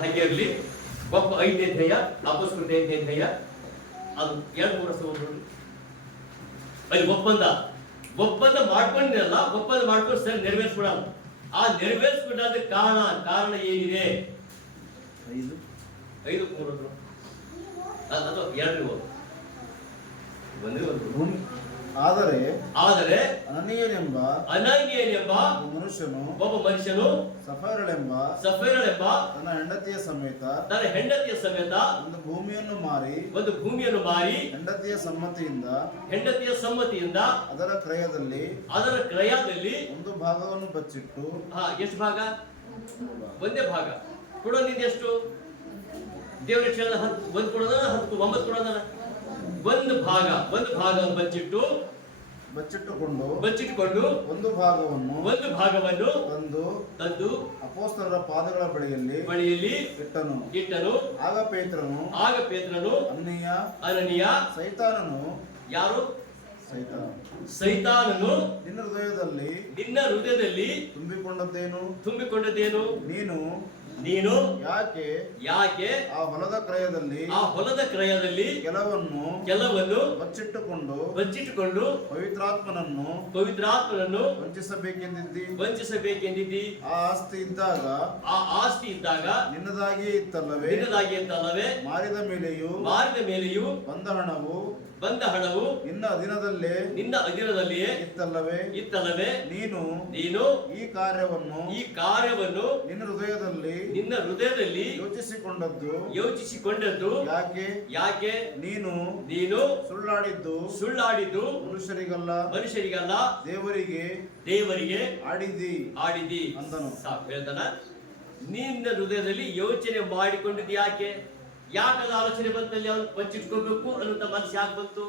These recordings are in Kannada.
ಹಾಗೆ ಇರಲಿ. ಒಬ್ಬ 5ನೇ ಅಧ್ಯಾಯ ಅಪೊಸ್ತಲರ 5ನೇ ಅಧ್ಯಾಯ ಅದು 2-3 ವರ್ಷ ಓದ್ರಿ. ಅಲ್ಲಿ ಒಪ್ಪಂದ ಮಾಡ್ಕೊಂಡಿರಲ್ಲ, ಒಪ್ಪಂದ ಮಾಡ್ಕೊಂಡು ಸರಿ ನೆರವೇರಿಸ್ಬಿಡಲ್ಲ. ಆ ನೆರವೇರಿಸ್ಬಿಡೋದ ಕಾರಣ ಏನಿದೆ? 5-3 ಅದು 2 ಒಂದು. ಆದರೆ ಅನನೀಯನೆಂಬ ಒಬ್ಬ ಮನುಷ್ಯನು ಸಫೈರಳೆಂಬ ತನ್ನ ಹೆಂಡತಿಯ ಸಮೇತ ಒಂದು ಭೂಮಿಯನ್ನು ಮಾರಿ ಹೆಂಡತಿಯ ಸಮ್ಮತಿಯಿಂದ ಅದರ ಕ್ರಯದಲ್ಲಿ ಒಂದು ಭಾಗವನ್ನು ಬಚ್ಚಿಟ್ಟು. ಎಷ್ಟು ಭಾಗ? ಒಂದೇ ಭಾಗ ಕೊಡೋದಿದೆ. ಎಷ್ಟು ದೇವರ ಕ್ಷೇತ್ರ? 1 ಕೊಡೋದ 10 9 ಕೊಡೋದ? ಒಂದು ಭಾಗವನ್ನು ಬಚ್ಚಿಟ್ಟುಕೊಂಡು ಒಂದು ಭಾಗವನ್ನು ತಂದು ಅಪೊಸ್ತಲರ ಪಾದಗಳ ಬಳಿಯಲ್ಲಿ ಇಟ್ಟನು. ಆಗ ಪೇತ್ರನು ಅನನೀಯ ಸೈತಾನನು ನಿನ್ನ ಹೃದಯದಲ್ಲಿ ತುಂಬಿಕೊಂಡದ್ದೇನು? ನೀನು ಯಾಕೆ ಆ ಹೊಲದ ಕ್ರಯದಲ್ಲಿ ಕೆಲವನ್ನು ಬಚ್ಚಿಟ್ಟುಕೊಂಡು ಪವಿತ್ರಾತ್ಮನನ್ನು ವಂಚಿಸಬೇಕೆಂದಿದ್ದಿ. ಆ ಆಸ್ತಿ ಇದ್ದಾಗ ನಿನ್ನದಾಗಿಯೇ ಇತ್ತಲ್ಲವೇ? ಮಾರಿದ ಮೇಲೆಯೂ ಬಂದ ಹಣವು ನಿನ್ನ ಅಧೀನದಲ್ಲಿಯೇ ಇತ್ತಲ್ಲವೇ? ನೀನು ಈ ಕಾರ್ಯವನ್ನು ನಿನ್ನ ಹೃದಯದಲ್ಲಿ ಯೋಚಿಸಿಕೊಂಡದ್ದು ಯಾಕೆ? ನೀನು ಸುಳ್ಳಾಡಿದ್ದು ಮನುಷ್ಯರಿಗಲ್ಲ ದೇವರಿಗೆ ಆಡಿದಿ ಅಂದನು. ಹೇಳ್ತಾನ, ನಿನ್ನ ಹೃದಯದಲ್ಲಿ ಯೋಚನೆ ಮಾಡಿಕೊಂಡಿದ್ದು ಯಾಕೆ? ಯಾಕದ ಆಲೋಚನೆ ಬಂತಲ್ಲಿ? ಅವ್ನು ಬಚ್ಚಿಟ್ಕೋಬೇಕು ಅನ್ನೋ ಮನಸ್ಸು ಯಾಕೆ ಬಂತು?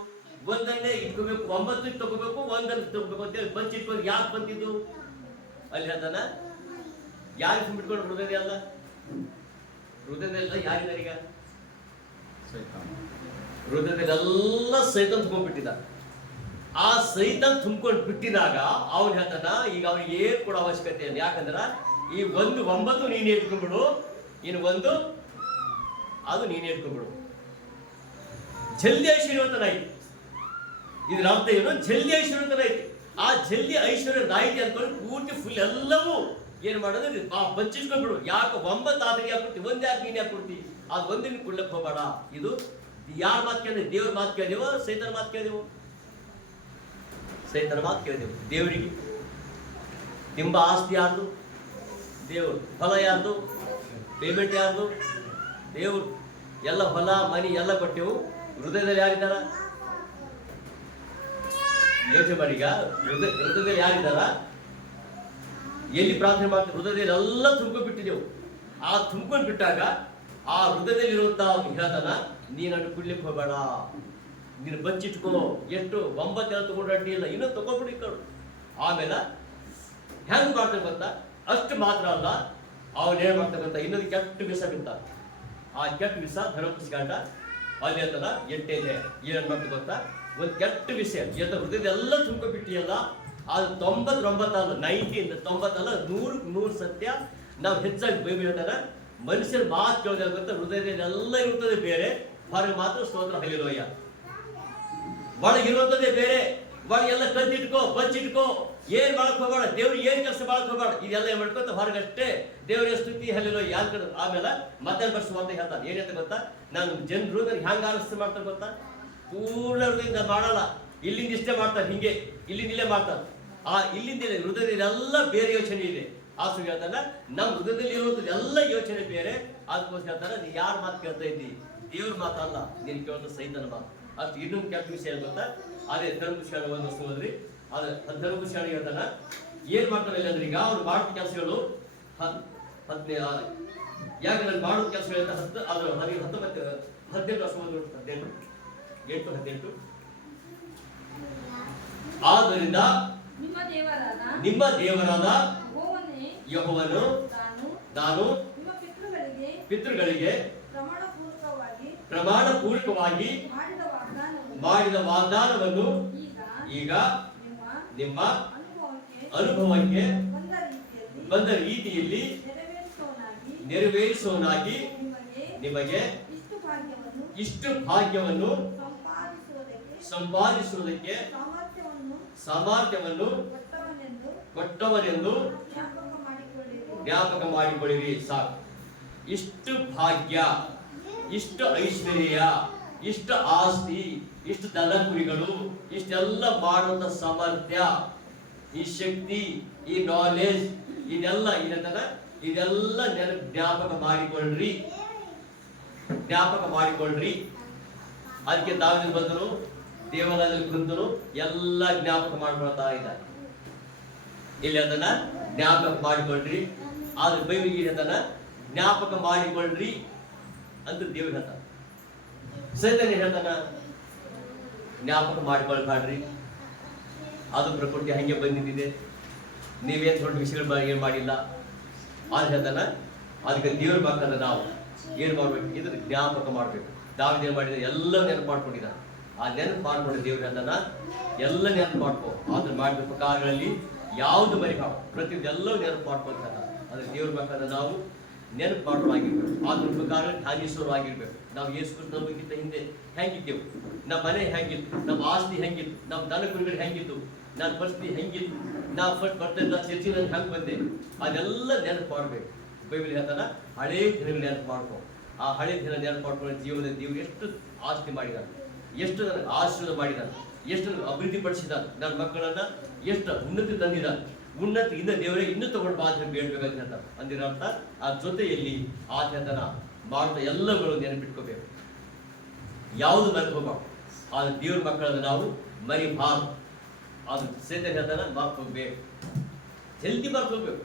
ಒಂದನ್ನೇ ಇಟ್ಕೋಬೇಕು, 9 ತಗೋಬೇಕು, ಒಂದನ್ನು ತಗೋಬೇಕು ಅಂತೇಳಿ ಬಚ್ಚಿಟ್ಕೊಂಡು ಯಾಕೆ ಬಂತಿದ್ದು? ಅಲ್ಲಿ ಹೇಳ್ತಾನ, ಯಾರಿಗೆ ತುಂಬಿಟ್ಕೊಂಡು? ಹೃದಯದಲ್ಲ ಯಾರಿಗಾರೀಗ? ಹೃದಯದಲ್ಲೆಲ್ಲ ಸೈತಾನ ತುಂಬಿಟ್ಟಿದ್ದ. ಆ ಸೈತಾನ ತುಂಬಿಕೊಂಡು ಬಿಟ್ಟಿದಾಗ ಅವನು ಹೇಳ್ತಾನ, ಈಗ ಅವನಿಗೆ ಏನ್ ಕೊಡೋ ಅವಶ್ಯಕತೆ ಇಲ್ಲ. ಯಾಕಂದ್ರ ಈ 9 ನೀನೇ ಇಟ್ಕೊಂಡ್ಬಿಡು, ಇನ್ನು 1 ಅದು ನೀನೇ ಇಟ್ಕೊಂಡ್ಬಿಡು. ಜಲ್ದಿ ಐಶ್ವರ್ಯವಂತನಾಯ್ತು. ಇದ್ರ ಅರ್ಥ ಏನು? ಜಲ್ದಿ ಐಶ್ವರ್ಯವಂತನಾಯ್ತು. ಆ ಜಲ್ದಿ ಐಶ್ವರ್ಯನಾಯ್ತು ಅನ್ಕೊಂಡು ಪೂರ್ತಿ ಫುಲ್ ಎಲ್ಲವೂ ಏನ್ ಮಾಡೋದು? ಬಚ್ಚಿಟ್ಕೊಂಡ್ಬಿಡು. ಯಾಕೆ 9 ಆದ್ರೆ ಯಾಕೆ ಕೊಡ್ತೀವಿ? 1 ಯಾಕೆ ನೀನ್ ಯಾಕೆ ಕೊಡ್ತೀವಿ? ಅದು 1 ಕೊಡ್ಲಕ್ಕೆ ಹೋಗಬೇಡ. ಇದು ಯಾರ ಮಾತು ಕೇಳಿದೆ? ದೇವ್ರ ಮಾತು ಕೇಳಿದೆವೋ ಸೈತಾನ ಮಾತು ಕೇಳಿದೆವು? ಸೈತಾನ ಮಾತು ಕೇಳಿದೆವು. ದೇವರಿಗೆ ನಿಮ್ಮ ಆಸ್ತಿ ಯಾರ್ದು? ದೇವರು. ಫಲ ಯಾರ್ದು? ಪೇಮೆಂಟ್ ಯಾರ್ದು? ದೇವರು. ಎಲ್ಲ ಹೊಲ ಮನಿ ಎಲ್ಲ ಕೊಟ್ಟೆವು. ಹೃದಯದಲ್ಲಿ ಯಾರಿದ್ದಾರ? ಯೋಚನೆ ಮಾಡಿ. ಈಗ ಹೃದಯದಲ್ಲಿ ಯಾರಿದ್ದಾರ? ಎಲ್ಲಿ ಪ್ರಾರ್ಥನೆ ಮಾಡ್ತೀವಿ? ಹೃದಯದಲ್ಲಿ ಎಲ್ಲ ತುಂಬಿಕೊಂಡಿದ್ದೆವು. ಆ ತುಂಬಿಕೊಂಡು ಬಿಟ್ಟಾಗ ಆ ಹೃದಯದಲ್ಲಿ ಇರುವಂತ ಹೇಳ್ತಾನ, ನೀನು ಕುಡ್ಲಿಕ್ಕೆ ಹೋಗಬೇಡ, ನೀನು ಬಚ್ಚಿಟ್ಕೋ. ಎಷ್ಟು 9 ತಗೊಂಡು ಅಡ್ಡಿ ಇಲ್ಲ, ಇನ್ನೂ ತಗೊಂಡ್ಬಿಡು ಇಕ್ಕಳು. ಆಮೇಲೆ ಹೆಂಗ್ ಮಾಡ್ತಾರೆ ಗೊತ್ತಾ? ಅಷ್ಟು ಮಾತ್ರ ಅಲ್ಲ, ಅವನು ಏನ್ ಮಾಡ್ತಾರೆ ಗೊತ್ತಾ? ಇನ್ನೊಂದು ಕೆಟ್ಟ ವಿಷ ಬಿತ್ತ. ಆ ಕೆಟ್ಟ ವಿಷ ಧರ್ಮಪುಸ್ಕಾಂಡ ಅಲ್ಲಿ ಅಂತಲ್ಲ 8ನೇ ಏನ್ ಮಾಡ್ತಾರೆ ಗೊತ್ತಾ? ಒಂದು ಕೆಟ್ಟ ವಿಷಯ ಹೃದಯದೆಲ್ಲ ತುಂಬಿಬಿಟ್ಟಿಯಲ್ಲ. ಅದು 99 ಅಲ್ಲ, 90 ಅಲ್ಲ, 100 ಸತ್ಯ. ನಾವು ಹೆಚ್ಚಾಗಿ ಬೈಬಲ್ ಹೇಳ್ತಾರ, ಮನುಷ್ಯರ ಮಾತು ಕೇಳೋದಾಗ ಗೊತ್ತಾ? ಹೃದಯದಲ್ಲೆಲ್ಲ ಇರುತ್ತದೆ ಬೇರೆ, ಹೊರಗೆ ಮಾತ್ರ ಸ್ತೋತ್ರ ಹಲ್ಲಿಲೋಯ್ಯ. ಒಳಗಿರುವಂಥದ್ದೇ ಬೇರೆ. ಒಳಗೆಲ್ಲ ಕದ್ದಿಟ್ಕೋ, ಬಚ್ಚಿಟ್ಕೋ, ಏನ್ ಮಾಡಕ್ ಹೋಗಬೇಡ. ದೇವ್ರಿಗೆ ಏನ್ ಕೆಲಸ ಮಾಡಕ್ ಹೋಗಬೇಡ. ಇದೆಲ್ಲ ಏನ್ ಮಾಡ್ಕೊತ ಹೊರಗಷ್ಟೇ ದೇವರ ಸ್ತುತಿ ಹಲ್ಲಿಲೋಯ್ಯ ಯಾಕೆ? ಆಮೇಲೆ ಮತ್ತೆ ಬರ್ಸುವಂತ ಹೇಳ್ತಾನೆ. ಏನಂತ ಗೊತ್ತಾ? ನಾನು ಜನರು ನನಗೆ ಹ್ಯಾಂಗ ಆಲೋಚನೆ ಮಾಡ್ತಾರೆ ಗೊತ್ತಾ? ಪೂರ್ಣ ಹೃದಯದಿಂದ ಮಾಡಲ್ಲ, ಇಲ್ಲಿಂದ ಇಷ್ಟೇ ಮಾಡ್ತಾರೆ, ಹಿಂಗೆ ಇಲ್ಲಿಂದ ಇಲ್ಲೇ ಮಾಡ್ತಾರೆ. ಆ ಇಲ್ಲಿಂದ ಹೃದಯದಲ್ಲಿ ಎಲ್ಲ ಬೇರೆ ಯೋಚನೆ ಇದೆ. ಆ ಸುಳ್ಳು ಹೇಳ್ತಾನ, ನಮ್ಮ ಹೃದಯದಲ್ಲಿ ಇರುವಂಥದ್ದು ಎಲ್ಲ ಯೋಚನೆ ಬೇರೆ. ಅದಕ್ಕೋಸ್ಕರ ಹೇಳ್ತಾನೆ, ನೀ ಯಾರ ಮಾತು ಕೇಳ್ತಾ ಇದ್ದಿ? ದೇವ್ರ ಮಾತಲ್ಲ, ನೀನು ಕೇಳೋದು ಸೈತಾನ ಮಾತು. ಅಷ್ಟು ಇನ್ನೊಂದು ಕೆಟ್ಟ ವಿಷಯ ಗೊತ್ತಾ? ಅದೇ ಧರ್ಮಪುಷ್ಕರಣ 1 ವರ್ಷ ಹೋದ್ರಿ. ಅದ ಧರ್ಮಪುಷ್ಕರಣ ಹೇಳ್ತಾನ, ಏನ್ ಮಾಡ್ತಾರೆ ಇಲ್ಲ ಅಂದ್ರೆ, ಈಗ ಅವ್ರು ಮಾಡಿದ ಕೆಲಸಗಳು ಯಾಕೆ ನಾನು ಮಾಡೋದು ಕೆಲಸಗಳು ಅಂತ 18 ವರ್ಷ ಹೋದ್ರು. 18 ಆದ್ದರಿಂದ ನಿಮ್ಮ ದೇವರಾದ ಯೆಹೋವನು ನಾನು ಪಿತೃಗಳಿಗೆ ಪ್ರಮಾಣ ಪೂರ್ವಕವಾಗಿ ಮಾಡಿದ ವಾಗ್ದಾನವನ್ನು ಈಗ ನಿಮ್ಮ ಅನುಭವಕ್ಕೆ ಬಂದ ರೀತಿಯಲ್ಲಿ ನೆರವೇರಿಸುವವನಾಗಿ ನಿಮಗೆ ಇಷ್ಟು ಭಾಗ್ಯವನ್ನು ಸಂಪಾದಿಸುವುದಕ್ಕೆ ಸಾಮರ್ಥ್ಯವನ್ನು ಕೊಟ್ಟವನೆಂದು ಜ್ಞಾಪಕ ಮಾಡಿಕೊಳ್ಳಿರಿ. ಸಾಕು. ಇಷ್ಟು ಭಾಗ್ಯ, ಇಷ್ಟು ಐಶ್ವರ್ಯ, ಇಷ್ಟು ಆಸ್ತಿ, ಇಷ್ಟು ದನ ಕುರಿಗಳು, ಇಷ್ಟೆಲ್ಲ ಮಾಡುವಂತ ಸಾಮರ್ಥ್ಯ, ಈ ಶಕ್ತಿ, ಈ ನಾಲೆಜ್, ಇದೆಲ್ಲ ಇದೆಲ್ಲ ಜ್ಞಾಪಕ ಮಾಡಿಕೊಳ್ಳ್ರಿ. ಅದಕ್ಕೆ ದಾವೀದ ಬಂದರು, ದೇವಾಲಯದಲ್ಲಿ ಕುಂತರು, ಎಲ್ಲ ಜ್ಞಾಪಕ ಮಾಡ್ಕೊಳ್ತಾ ಇದ್ದಾರೆ. ಇಲ್ಲಿ ಅದನ್ನ ಜ್ಞಾಪಕ ಮಾಡಿಕೊಳ್ಳ್ರಿ. ಆದ್ರೆ ಬೈಬಲ್ಗೆ ಅದನ್ನ ಜ್ಞಾಪಕ ಮಾಡಿಕೊಳ್ಳ್ರಿ ಅಂತ ದೇವ್ರು ಹೇಳ್ತಾನೆ. ಸೈತಾನ ಹೇಳ್ತಾನ ಜ್ಞಾಪಕ ಮಾಡಿಕೊಳ್ಬೇಡ್ರಿ, ಅದು ಪ್ರಕೃತಿ ಹಂಗೆ ಬಂದಿದ್ದಿದೆ, ನೀವೇನು ದೊಡ್ಡ ವಿಷಯಗಳು ಏನು ಮಾಡಿಲ್ಲ ಅಂತ ಹೇಳ್ತಾನ. ಅದಕ್ಕೆ ದೇವ್ರ ಮಕ್ಕಳನ್ನ ನಾವು ಏನು ಮಾಡ್ಬೇಕು, ಇದ್ರ ಜ್ಞಾಪಕ ಮಾಡ್ಬೇಕು. ದಾವೀದ ಏನು ಮಾಡಿದ, ಎಲ್ಲ ನೆನಪು ಮಾಡ್ಕೊಂಡಿದ್ದ. ಆ ನೆನಪು ಮಾಡ್ಕೊಂಡು ದೇವ್ರ ಹೇಳ್ತಾನ ಎಲ್ಲ ನೆನಪು ಮಾಡ್ಕೊ. ಆದ್ರೆ ಮಾಡಿದ ಪ್ರಕಾರಗಳಲ್ಲಿ ಯಾವುದು ಮರಿಬಾರ್ದು, ಪ್ರತಿಯೊಂದೆಲ್ಲವೂ ನೆನಪು ಮಾಡ್ಕೊಳ್ತಾನ. ಅದ್ರ ದೇವ್ರ ಮಕ್ಕಳನ್ನ ನಾವು ನೆನಪು ಮಾಡೋರಾಗಿರ್ಬೇಕು. ಆದ್ರ ಪ್ರಕಾರ ಧ್ಯಾನಿಸುವರಾಗಿರ್ಬೇಕು. ನಾವು ಯೇಸು ಕ್ರಿಸ್ತನ ನಂಬಿಕಿಂತ ಹಿಂದೆ ಹೆಂಗಿದ್ದೆವು, ನಮ್ಮ ಮನೆ ಹೆಂಗಿತ್ತು, ನಮ್ಮ ಆಸ್ತಿ ಹೆಂಗಿತ್ತು, ನಮ್ಮ ದನ ಕುರಿಗಳು ಹೆಂಗಿತ್ತು, ನನ್ನ ಪರಿಸ್ಥಿತಿ ಹೆಂಗಿತ್ತು, ನಾವು ಫಸ್ಟ್ ಬರ್ತಾ ಚರ್ಚಿನ ಹೆಂಗೆ ಬಂದೆ, ಅದೆಲ್ಲ ನೆನಪು ಮಾಡ್ಬೇಕು. ಬೈಬಲ್ ಹೇಳ್ತಾನ ಹಳೇ ದಿನಗಳು ನೆನಪು ಮಾಡ್ಕೊ. ಆ ಹಳೆ ದಿನ ನೆನಪು ಮಾಡ್ಕೊಂಡು ಜೀವನದಲ್ಲಿ ದೇವರು ಎಷ್ಟು ಆಸ್ತಿ ಮಾಡಿದಾನೆ, ಎಷ್ಟು ನನಗೆ ಆಶೀರ್ವಾದ ಮಾಡಿದಾನೆ, ಎಷ್ಟು ನನಗೆ ಅಭಿವೃದ್ಧಿ ಪಡಿಸಿದಾನೆ, ನನ್ನ ಮಕ್ಕಳನ್ನ ಎಷ್ಟು ಉನ್ನತಿ ತಂದಿದ್ದಾನೆ. ಉನ್ನತಿ ಇಂದ ದೇವರೇ ಇನ್ನೂ ತಗೊಂಡು ಬಾಧ್ಯ ಬೇಡ್ಬೇಕಂತ ಹೇಳ್ತಾರೆ. ಅಂದಿರರ್ಥ ಆ ಜೊತೆಯಲ್ಲಿ ಆತನ ಮಾಡಿದ ಎಲ್ಲಗಳು ನೆನಪಿಟ್ಕೋಬೇಕು, ಯಾವುದು ಮರೆತೋಗ್ಬೇಕು. ಆದ್ರೆ ದೇವ್ರ ಮಕ್ಕಳನ್ನ ನಾವು ಮರಿಬಾರ್ದು. ಅದು ಸೇತ ಹೇಳ್ತಾನ ಮರ್ತೋಗ್ಬೇಕು, ಜಲ್ದಿ ಮರ್ತೋಗ್ಬೇಕು.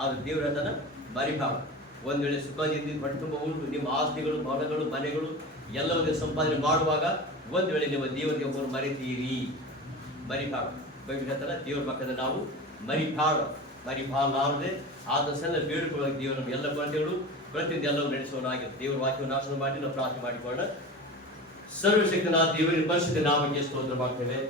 ಆದ್ರೆ ದೇವ್ರ ಹೇಳ್ತಾನ ಮರಿಬಾರ್ದು. ಒಂದ್ ವೇಳೆ ಸುಖದಿಂದ ಹೊಟ್ಟೆ ತುಂಬ ಉಂಟು, ನಿಮ್ಮ ಆಸ್ತಿಗಳು, ಭವನಗಳು, ಮನೆಗಳು ಎಲ್ಲವನ್ನೇ ಸಂಪಾದನೆ ಮಾಡುವಾಗ ಒಂದ್ ವೇಳೆ ನಿಮ್ಮ ದೇವರಿಗೆ ಒಬ್ಬರು ಮರಿತೀರಿ, ಮರಿಬಾರ್ದು. ಬೈಬಲ್ ಹೇಳ್ತಾನ ದೇವ್ರ ಮಕ್ಕಳನ್ನ ನಾವು ಮರಿಬಾರದೆ ಆದ ಸಣ್ಣ ಬೇಡಿಕೊಳ್ಳೋಕೆ ದೇವರು ನಮ್ಮ ಎಲ್ಲ ಕೊರತೆಗಳು ಪ್ರತಿಯೊಂದು ಎಲ್ಲವೂ ನಡೆಸೋಣಾಗಿದೆ. ದೇವರ ವಾಕ್ಯವನ್ನು ಆಶೀರ್ವಾದ ಮಾಡಿ ನಾವು ಪ್ರಾರ್ಥನೆ ಮಾಡಿಕೊಳ್ಳೋಣ. ಸರ್ವಶಕ್ತನಾದ ದೇವರ ಪರಿಶುದ್ಧ ನಾಮಕ್ಕೆ ಸ್ತೋತ್ರ ಮಾಡ್ತೇವೆ.